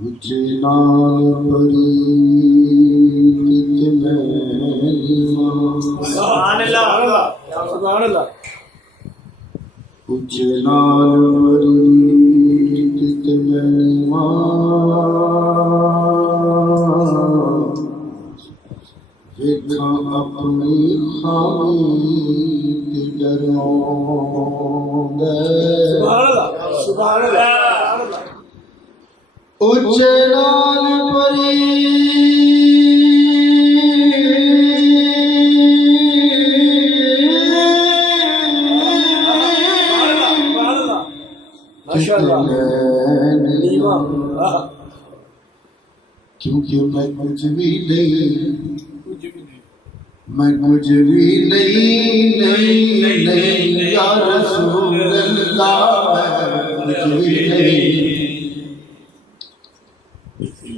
उजनाल परी कित सुभान अल्लाह सुभान अल्लाह उजनाल परी कित वेखा अपनी खामी ते डराउंदा सुभान अल्लाह उजनाल परी क्योंकि मैं कुछ भी नहीं या रसूल अल्लाह मैं कुछ भी नहीं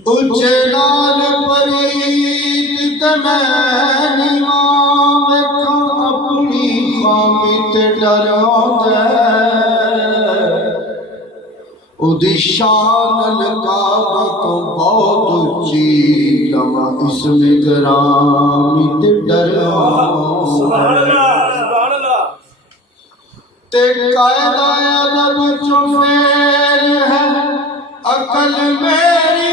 उजलाल परीत मैं अपनी खामी ते डरांदा उदी शान काबा तो बहुत उच्ची लवा इसमें गरामी ते डरांदा ते कायदा अदब जो फेर है अकल मेरी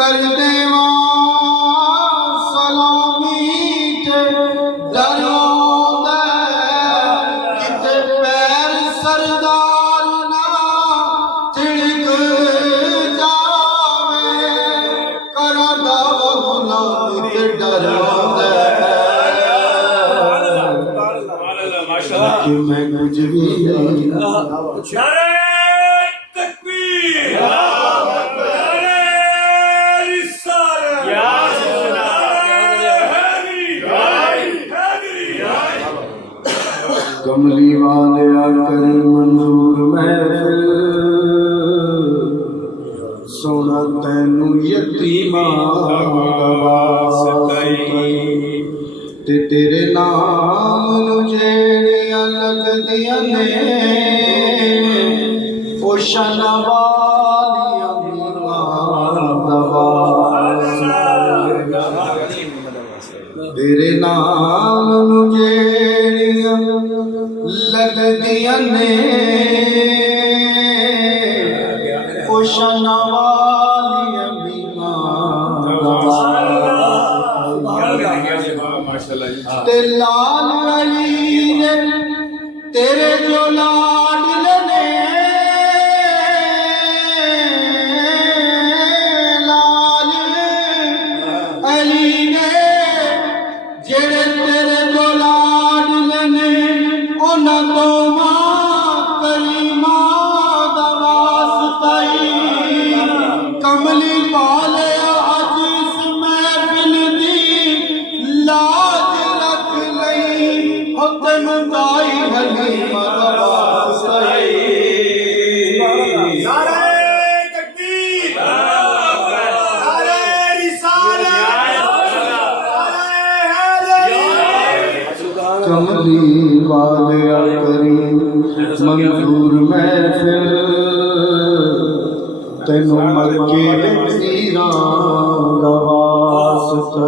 कर देवा सलामी ते डरांदा किते पैर सरदार ना तिड़क जावे करादा गुलाम ते डरांदा कि मैं कुछ भी नहीं कमली वाले आकर मंजूर महफिल सोना तैनू यतीमा ते तेरे नाम नू जेड़ियां लगदियां ने ओ शनवालियां तेरे नाम नू जेड़ियां लगदियां ने ओ शनवालियां ते लाल अली ने तेरे जो लाडले ने लाल अली ने जेड़े तेरे जो लाडले ने उन्हां तो मां करीमा दा वास्ताई कमली वाले अज इस महफिल दी लाज रख लई ओ तैनू गाई हलीमा दा वास्ताई नारे तकबीर नारे रिसालत नारे हैदरी कमली वाले करी मंजूर महफिल तैनू मक्के दे पीरां दा वास्ता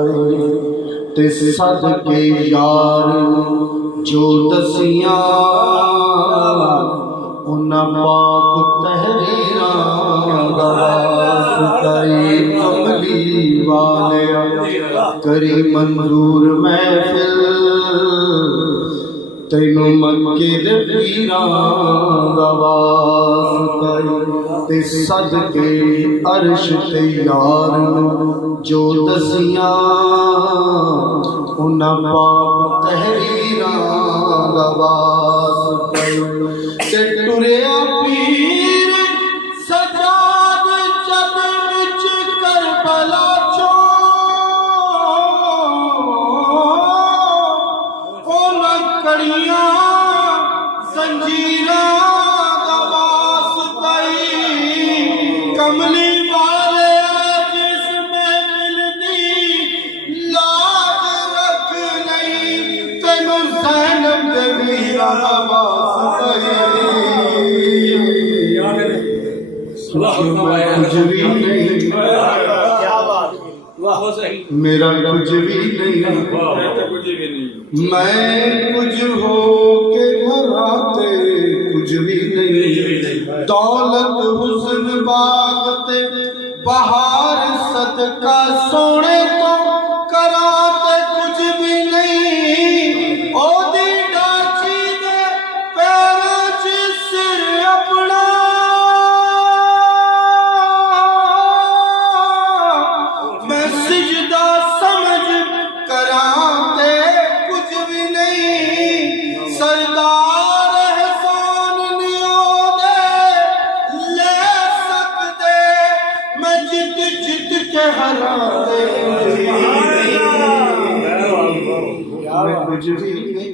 ते सदके यार जो दसियां उन्हां पाक तहरीरां दा वास्ता कमली वाले करी मंजूर महफिल तैनू मक्के दे पीरां दा वास्ता ते सदके अर्श ते यार जो दसियां उन्हां पाक तहरीरां दा वास्ता ते टुरिया पीर सजाद जद विच करबला चो कड़ियां जंजीरां दा वास्ता कमली वाले जिस महफिल दी लाज रख लई गवास कुछ भी नहीं, क्या बात वाह सही मेरा कुछ भी नहीं, मैं कुछ हो के घर आते कुछ भी नहीं, दौलत हुस्न बागते बहार सदका सोने तो कराते कुछ भी नहीं, ओदी डाची दे पैरों च सिर अपना मैं सिजदा समझ कराते कुछ भी नहीं, सरदार एहसान नियो दे ले सकते मैं जित जित के हराते कुछ भी नहीं, मैं कुछ भी नहीं।